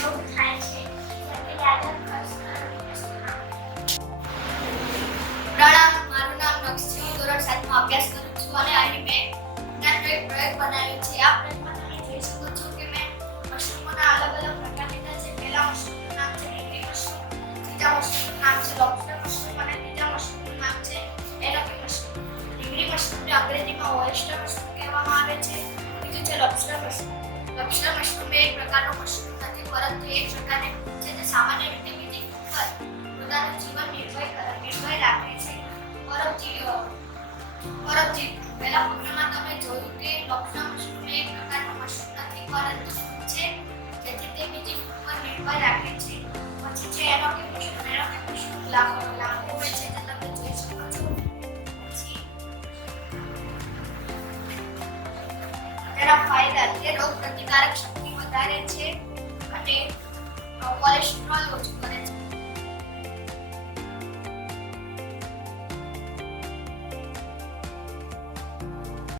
રોગ થાય છે. જેમ કે યાદવ પ્રણામ, મારું નામ નક્ષ છે. હું ધોરણ 7 માં અભ્યાસ કરું છું અને અહીં મેં નાનો એક પ્રયોગ બનાવ્યો છે. આ પ્રયોગમાં તમે જોઈ શકો છો કે મેં મશરૂમોના અલગ અલગ પ્રકાર લીધા છે. પહેલા મશરૂમનું નામ છે રીંગણી મશરૂમ, બીજા મશરૂમનું નામ છે લોબસ્ટર મશરૂમ અને ત્રીજા મશરૂમનું નામ છે એનોકી મશરૂમ. રીંગણી મશરૂમને અંગ્રેજીમાં ઓયસ્ટર મશરૂમ કહેવામાં આવે છે. બીજું છે લોબસ્ટર મશરૂમ. લોબસ્ટર મશરૂમ એ એક પ્રકારનો મશરૂમ નથી, પરંતુ એક પ્રકારની ફૂગ છે જે સામાન્ય રીતે બીજી ફૂગ પર પોતાનું જીવન નિર્ભય રાખે છે. પરોપજીવી. પહેલા ફકરામાં તમે જોયું કે લોબસ્ટર મશરૂમ એ એક પ્રકારનું મશરૂમ નથી, પરંતુ ફૂગ છે જેથી તે બીજી ફૂગ પર નિર્ભર રાખે છે. પછી છે એનોકી મશરૂમ. એનોકી મશરૂમ લાંબુ હોય છે, જે તમે જોઈ શકો છો. પછી તેના ફાયદા તે રોગ પ્રતિકારક શક્તિ વધારે છે અને કોલેસ્ટ્રોલ ઓછું કરે છે.